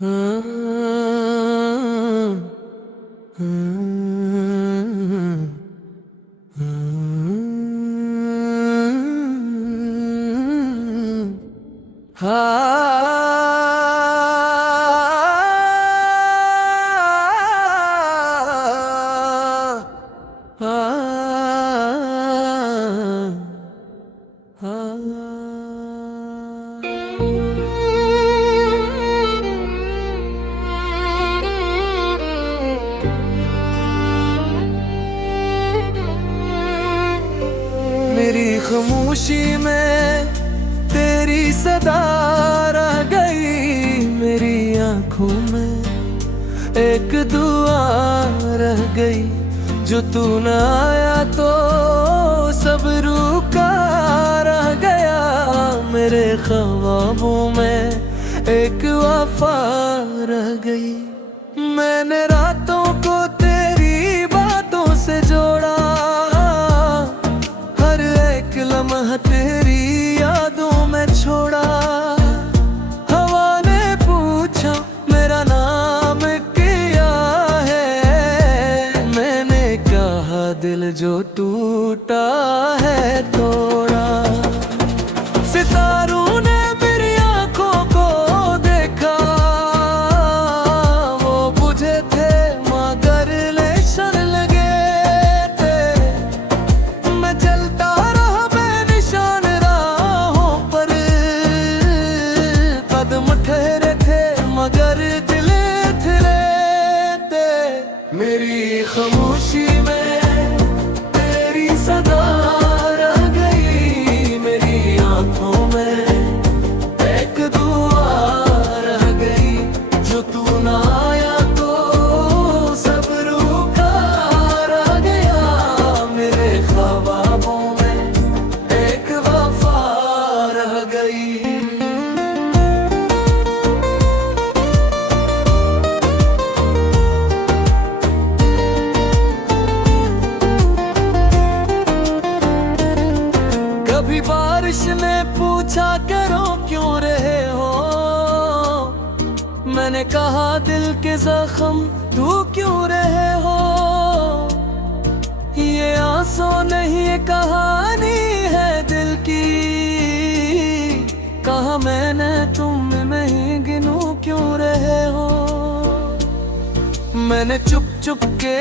हाँ, मेरी खामोशी में तेरी सदा रह गई, मेरी आंखों में एक दुआ रह गई। जो तू न आया तो सब रुका रह गया, मेरे ख्वाबों में एक वफा रह गई। मैंने रातों को तेरी बातों से जोड़ा, हर एक लम्हा तेरी यादों में छोड़ा। हवा ने पूछा मेरा नाम क्या है, मैंने कहा दिल जो टूटा है तोड़ा। सितारों ने मेरी आंखों को देखा, वो बुझे थे मगर लेशन लगे थे। मैं चलता रहा बेनिशान राहों पर, कदम ठहरे थे मगर दिल थिले थे। मेरी खामोशी में तेरी सदा रह गई, मेरी आंखों में एक दुआ रह गई। जो तू ना आया तो सब रुका रह गया, मेरे ख्वाबों में एक वफा रह गई। कभी बारिश ने पूछा करो क्यों रहे हो, मैंने कहा दिल के जख्म तू क्यों रहे हो। ये आंसू नहीं ये कहानी है दिल की, कहा मैंने तुम में ही गिनूं क्यों रहे हो। मैंने चुप चुप के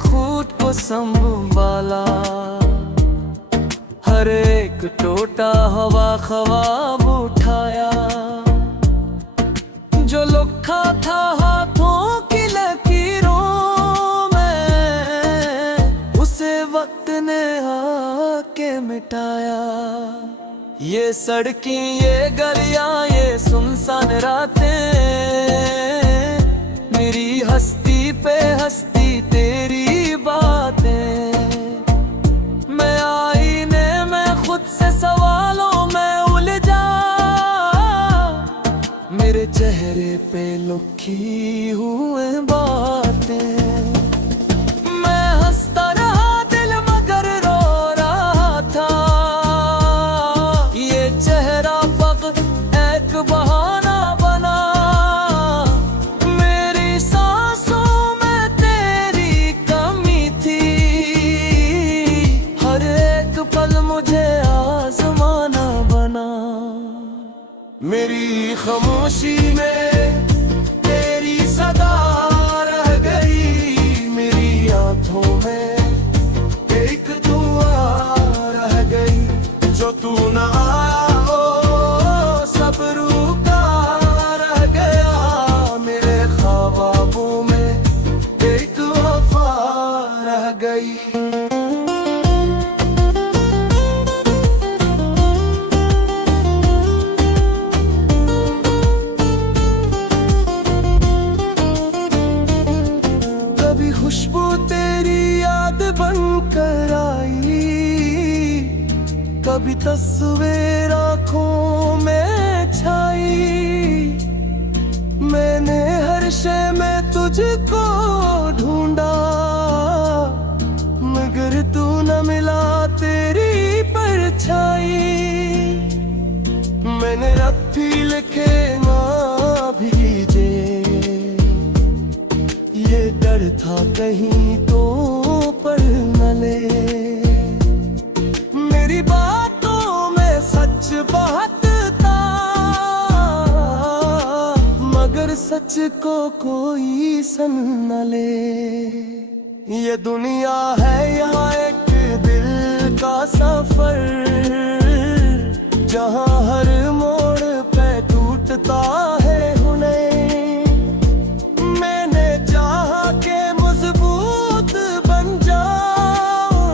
खुद को संभाला, हर एक टोटा हवा ख्वाब उठाया। जो लुखा था हाथों की लकीरों में, उसे वक्त ने आके मिटाया। ये सड़कें ये गलियां ये सुनसान रातें, मेरी हस्ती पे हस्ती तेरी बातें। मैं आईने में खुद से सवालों में उलझा, मेरे चेहरे पे लुकी हुए बातें। मैं हंसता रहा दिल मगर रो रहा था, ये चेहरा फक़्त एक बहाना बना। मेरी सांसों में तेरी कमी थी, हर एक पल मुझे आज़माना बना। मेरी खामोशी में तेरी सदा रह गई, मेरी आंखों में एक दुआ रह गई। जो तू ना आया ओ सब रुका रह गया, मेरे ख्वाबों में एक वफा रह गई। खुशबू तेरी याद बनकर आई, कभी तस्वीर आँखों में छाई। मैंने हर शय में तुझको ढूंढा, मगर तू न मिला तेरी परछाई। मैंने रत्ती लिखे ना भीजे, डर था कहीं तो पढ़ न ले। मेरी बातों में सच बहुत था, मगर सच को कोई सन न ले। ये दुनिया है यहाँ एक दिल का सफर, जहाँ हर मोड़ पे टूटता है हुनर। मैंने चाहा के मजबूत बन जाऊं,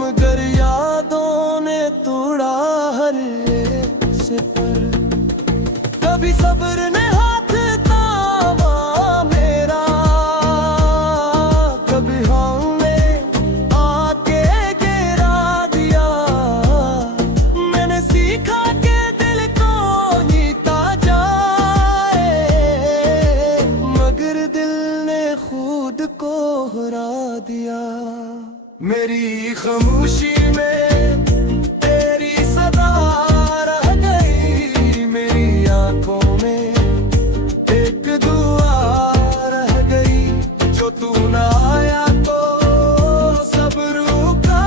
मगर यादों ने तोड़ा हर सिपर। कभी सब्र ने हाथ थामा मेरा, कभी हमने आके गिरा दिया। मैंने सीखा के दिल को जीता जाए, मगर दिल ने खुद को हरा दिया। मेरी खामोशी में तेरी सदा रह गई, मेरी आंखों में एक दुआ रह गई। जो तू ना आया तो सब रुका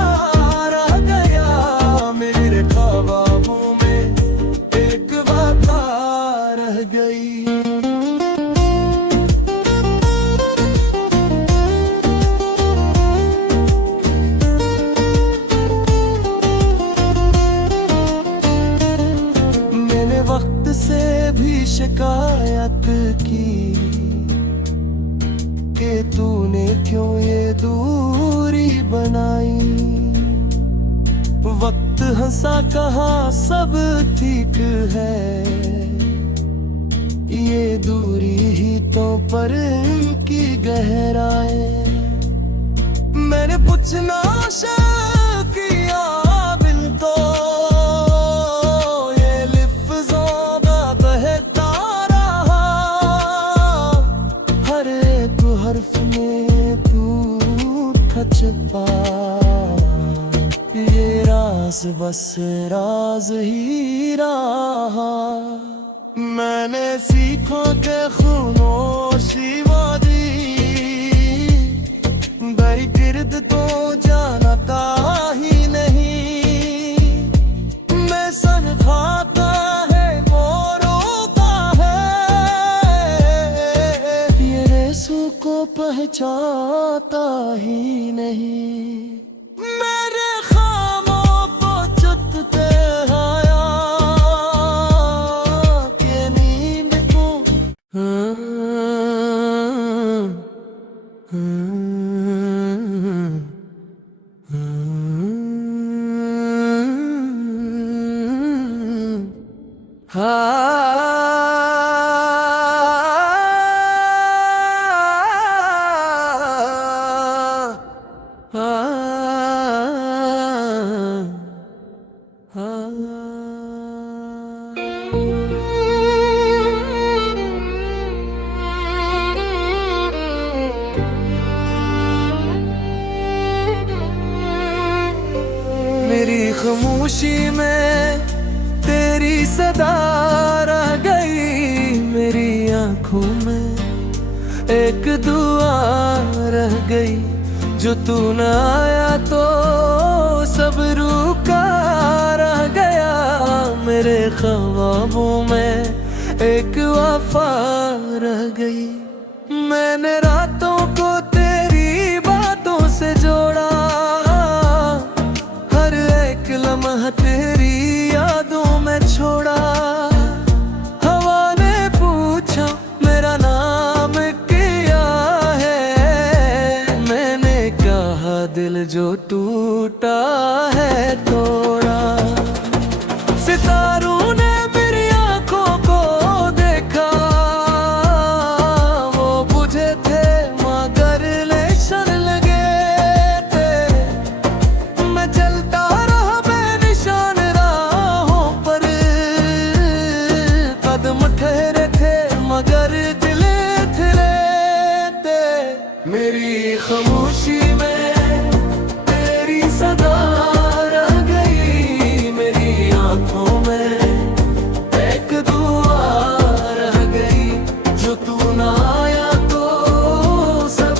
रह गया, मेरे ख्वाबों में एक वफा रह गई। वक्त से भी शिकायत की कि तूने क्यों ये दूरी बनाई। वक्त हंसा कहा सब ठीक है, ये दूरी ही तो पर की गहराई। मैंने पूछना किया बिन तो हर्फ में तू छुपा, ये राज बस राज ही रहा। मैंने सीखा के खामोशी वादी, भाई गिर्द तो जानता ही नहीं। मैं सन खाता है वो रोता है, ये रेसू को पहचानता ही नहीं। मेरे खामों को चुतते आया के नींद को मेरी खामोशी में तेरी सदा रह गई, मेरी आंखों में एक दुआ रह गई। जो तू न आया तो सब रुका रह गया, मेरे ख्वाबों में एक वफा रह गई। मैंने रातों को तेरी बातों से जोड़ा, हर एक लम्हा तेरी यादों में छोड़ा। हवा ने पूछा मेरा नाम क्या है, मैंने कहा दिल जो टूटा है तोड़ा। सितारों ने मेरी आंखों को देखा, वो बुझे थे मगर लेशन लगे थे। मैं चलता रहा बेनिशान राहों पर, कदम ठहरे थे मगर दिल थिले थे। मेरी खामोशी में तेरी सदा रह गई, मेरी आंखों में एक दुआ रह गई। जो तू ना आया तो सब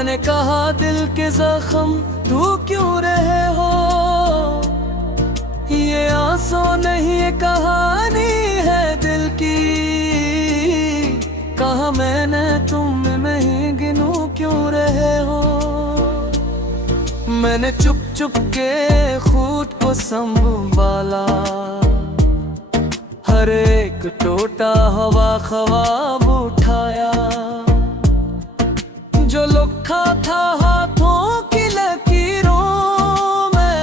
मैंने कहा दिल के जख्म तू क्यों रहे हो, ये आंसू नहीं ये कहानी है दिल की। कहा मैंने तुम नहीं गिनू क्यों रहे हो। मैंने चुप चुप के खुद को संभाला, हर एक टोटा हवा ख्वाब उठाया। जो लिखा था हाथों की लकीरों में,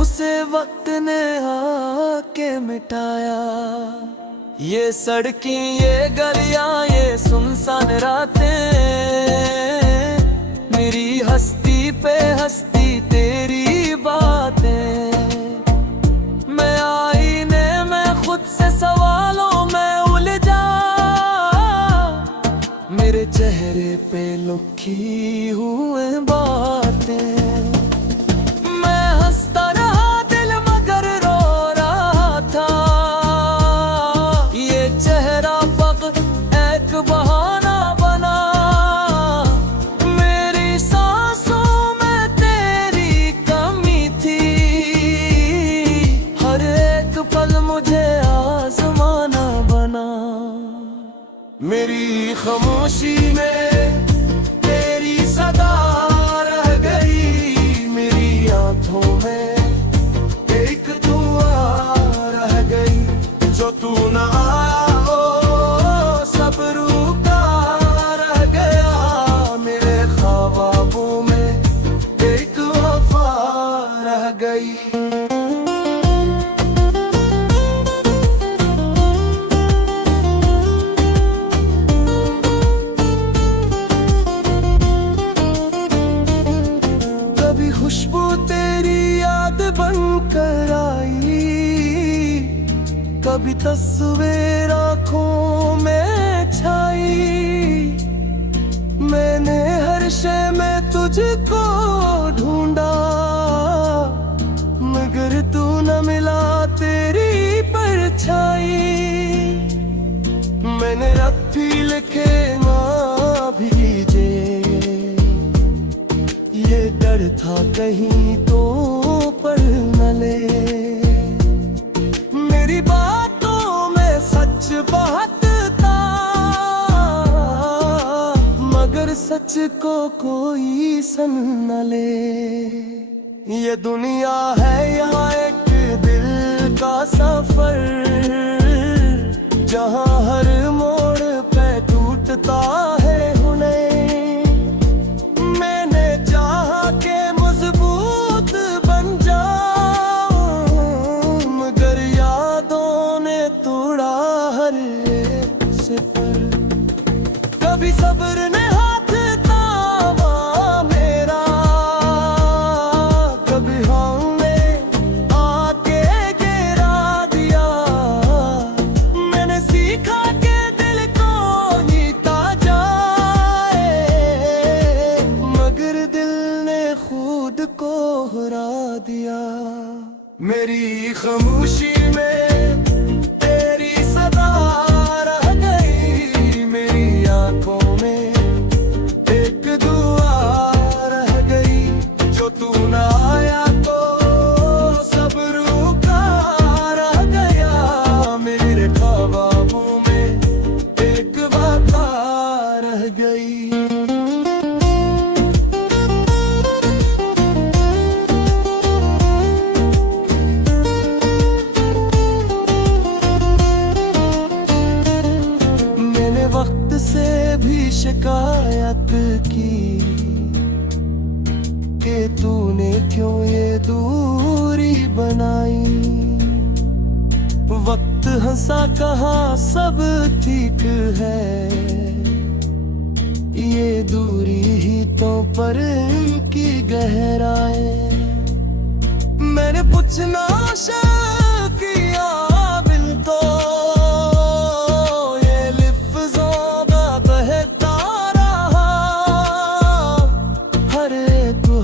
उसे वक्त ने आके मिटाया। ये सड़कें ये गलियां ये सुनसान रातें, मेरी हस्ती पे हस्ती तेरी बातें। मैं आईने में खुद से सवालों में उलझा, मेरे चेहरे पे लुकी हुए बातें। मैं हंसता रहा दिल मगर रो रहा था, ये चेहरा फक़्त एक बहाना बना। मेरी सांसों में तेरी कमी थी, हर एक पल मुझे आज़माना बना। मेरी खामोशी में तेरी सदा रह गई, मेरी आंखों में एक दुआ रह गई। जो तू ना आया ओ सब रुका रह गया, मेरे ख्वाबों में एक वफा रह गई। खुशबू तेरी याद बनकर आई, कभी तस्वीर आँखों में छाई। मैंने हर शय में तुझको ढूंढा, मगर तू न मिला तेरी परछाई। मैंने रत्ती लिखे ना भीजे, ये डर था कहीं तो पढ़ न ले। मेरी बातों में सच बहुत था, मगर सच को कोई सन न ले। ये दुनिया है यहाँ एक दिल का सफर, जहाँ हर मोड़ पे टूटता है हुनर। कभी सब्र ने हाथ थामा मेरा, कभी हमने आके गिरा दिया। मैंने सीखा कि दिल को जीता जाए, मगर दिल ने खुद को हरा दिया। मेरी खामोशी में तेरी सदा रह गई, मेरी आंखों में एक दुआ रह गई। जो तू ना आया तो सब रुका रह गया, मेरे ख्वाबों में एक वफा रह गई। वक्त से भी शिकायत की कि तूने क्यों ये दूरी बनाई। वक्त हंसा कहा सब ठीक है, ये दूरी ही तो पर की गहराई। मैंने पूछना किया बिन तो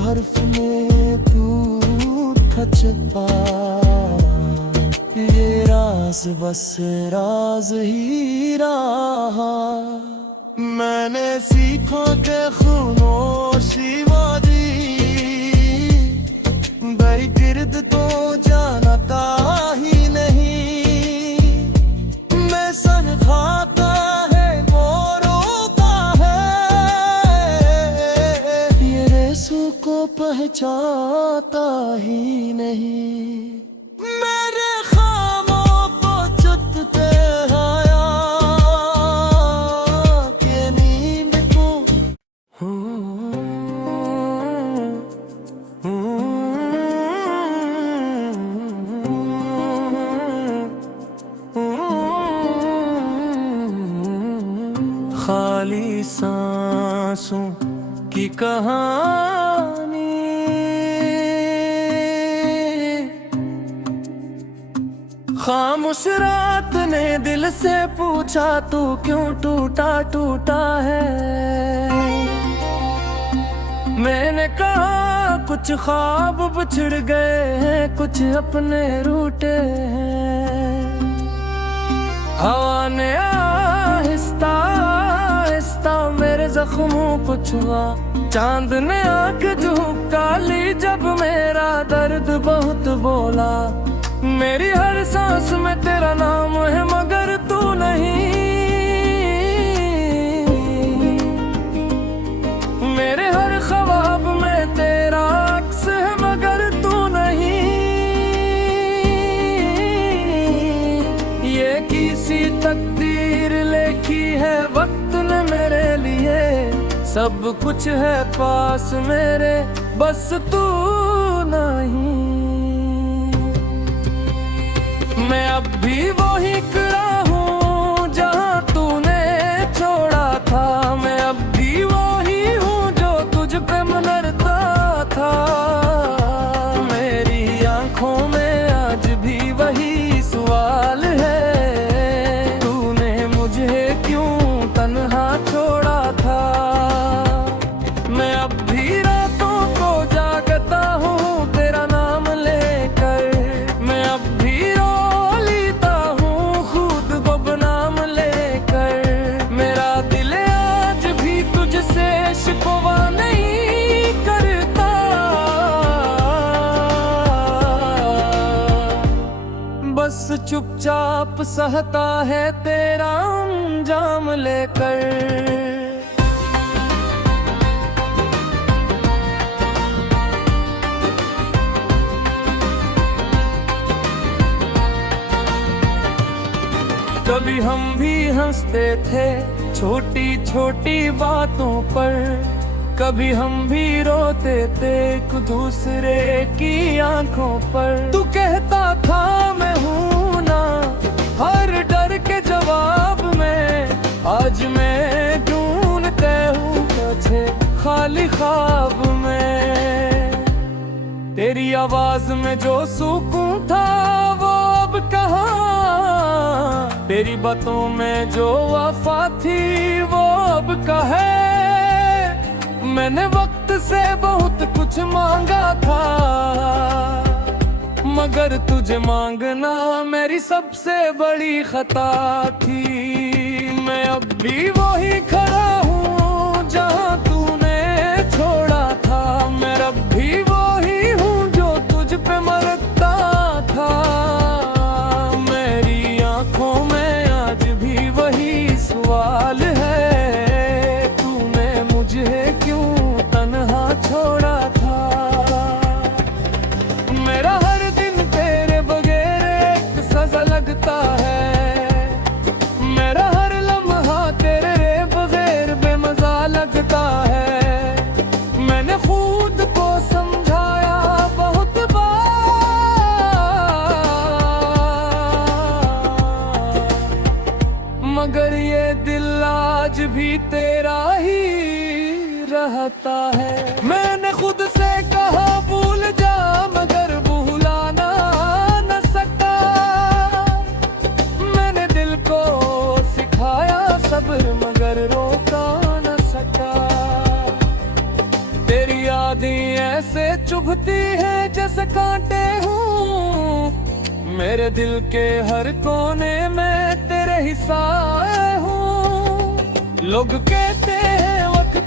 हर्फ में तू छुपा, ये राज बस राज ही रहा। मैंने सीखा फाके खूनोशी वादी बड़ी गिरद तो जानता ही नहीं। मैं सन खाता है वो रोता है, ये रेसू को पहचानता ही नहीं। मेरे खामों को चुतते आया के नींद को खाली सांसों की कहानी, खामोश रात ने दिल से पूछा तू क्यों टूटा टूटा है। मैंने कहा कुछ ख्वाब बिछड़ गए हैं, कुछ अपने रूठे हैं। हवा ने आहिस्ता आहिस्ता मेरे जख्मों को छुआ, चांद ने आंख झुका ली जब मेरा दर्द बहुत बोला। मेरी हर सांस में तेरा नाम है मगर तू नहीं, मेरे हर ख्वाब में तेरा अक्स है मगर तू नहीं। ये किसी तकदीर लिखी है वक्त ने मेरे लिए, सब कुछ है पास मेरे बस तू नहीं। मैं अब भी वही खड़ा हूँ जहाँ तूने छोड़ा था, मैं अब भी वही हूँ जो तुझ पे मरता था। मेरी आंखों में आज भी वही सवाल है, तूने मुझे क्यों तन्हा छोड़ा था। मैं अब भी रातों को जागता हूँ तेरा नाम लेकर, मैं अब भी शिकवा नहीं करता। बस चुपचाप सहता है तेरा अंजाम लेकर। कभी हम भी हंसते थे छोटी छोटी बातों पर, कभी हम भी रोते थे एक दूसरे की आंखों पर। तू कहता था मैं हूं ना हर डर के जवाब में, आज मैं ढूंढते हूँ तुझे खाली ख्वाब में। तेरी आवाज में जो सुकून था वो अब कहाँ, तेरी बातों में जो वफा थी वो अब कहे। मैंने वक्त से बहुत कुछ मांगा था मगर तुझे मांगना मेरी सबसे बड़ी खता थी। मैं अब भी वही खड़ा हूँ जहाँ तूने छोड़ा था, मैं अब भी वही हूँ जो तुझ पे मरता था। मेरी आंखों में आज भी वही सवाल है, तूने मुझे क्यों तन्हा छोड़ा था। मेरा हर दिन तेरे बगैर एक सजा लगता है, मेरा हर लम्हा तेरे बगैर बेमजा लगता है। मैंने खुद को समझाया बहुत बार मगर ये दिल आज भी तेरा ही रहता है। मैंने खुद से कहा भूल जा मगर भुलाना न सका, मैंने दिल को सिखाया सब्र मगर रोका न सका। तेरी यादें ऐसे चुभती है जैसे कांटे हूँ, मेरे दिल के हर कोने में तेरे ही साए हूँ। लोग कहते हैं वक्त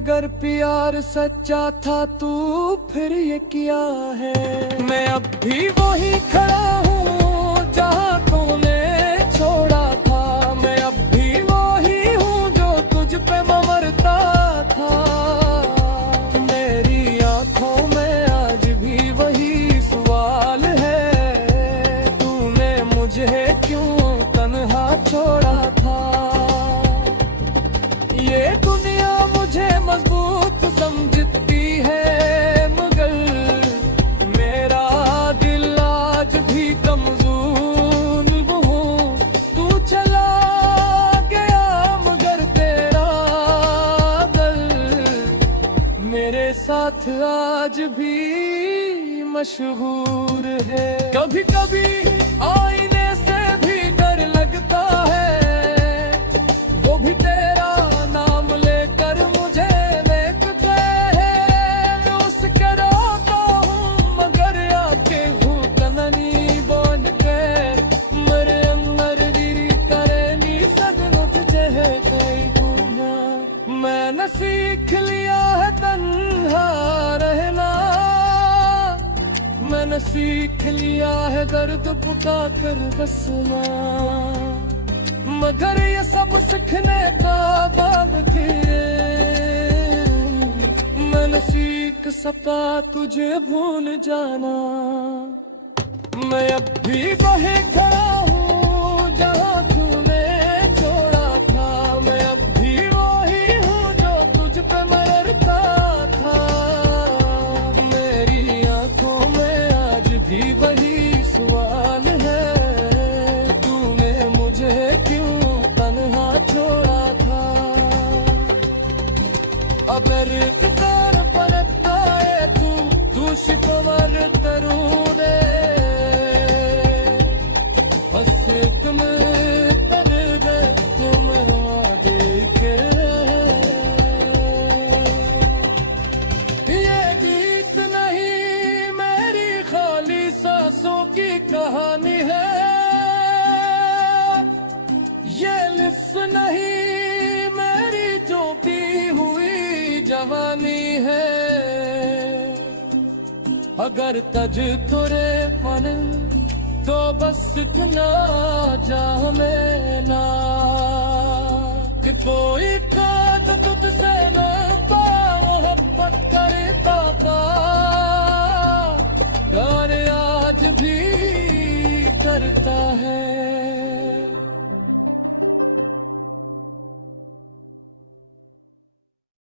अगर प्यार सच्चा था तू फिर ये किया है। मैं अब भी वही खड़ा हूँ जहाँ तूने छोड़ा था। मैं अब भी वही हूँ जो तुझ पे मरता था। मेरी आंखों में आज भी वही सवाल है, तूने मुझे क्यों तन्हा छोड़ा था। ये दुनिया मुझे मजबूत समझती है मगर मेरा दिल आज भी कमजोर हूँ। तू चला गया मगर तेरा दिल मेरे साथ आज भी मशहूर है। कभी कभी आईने से भी डर लगता है, वो भी तेरा नाम लेकर मुझे देखते हैं। मैं उसके रोता हूँ मगर आके हूँ कननी बोल के मेरे अंदर दिरी करे नी सदनो तुझे है मैंने सीख लिया है तन्हा रहना। मैंने सीख लिया है दर्द पुका कर बसना, मगर ये सब सीखने का बाब थे। मैंने सीख सका तुझे भूल जाना। मैं अब भी वही खड़ा हूँ जहाँ तूने छोड़ा था। मैं अब भी वही हूँ जो तुझ पे मरता था। मेरी आंखों में आज भी वही सवाल है, तूने मुझे क्यों तन्हा छोड़ा था। अगर कितार पलटता है तू शिकवर तरूदे हसे तुम तर दे तुम देखे। ये गीत नहीं मेरी खाली सांसों की कहानी है। ये लिफ्ट नहीं मेरी जो पी हुई जवानी है। अगर तज तुरे मन तो बस इतना जा में ना कि कोई काट तुझसे न पाओ मोहब्बत करता था। प्यार आज भी करता है।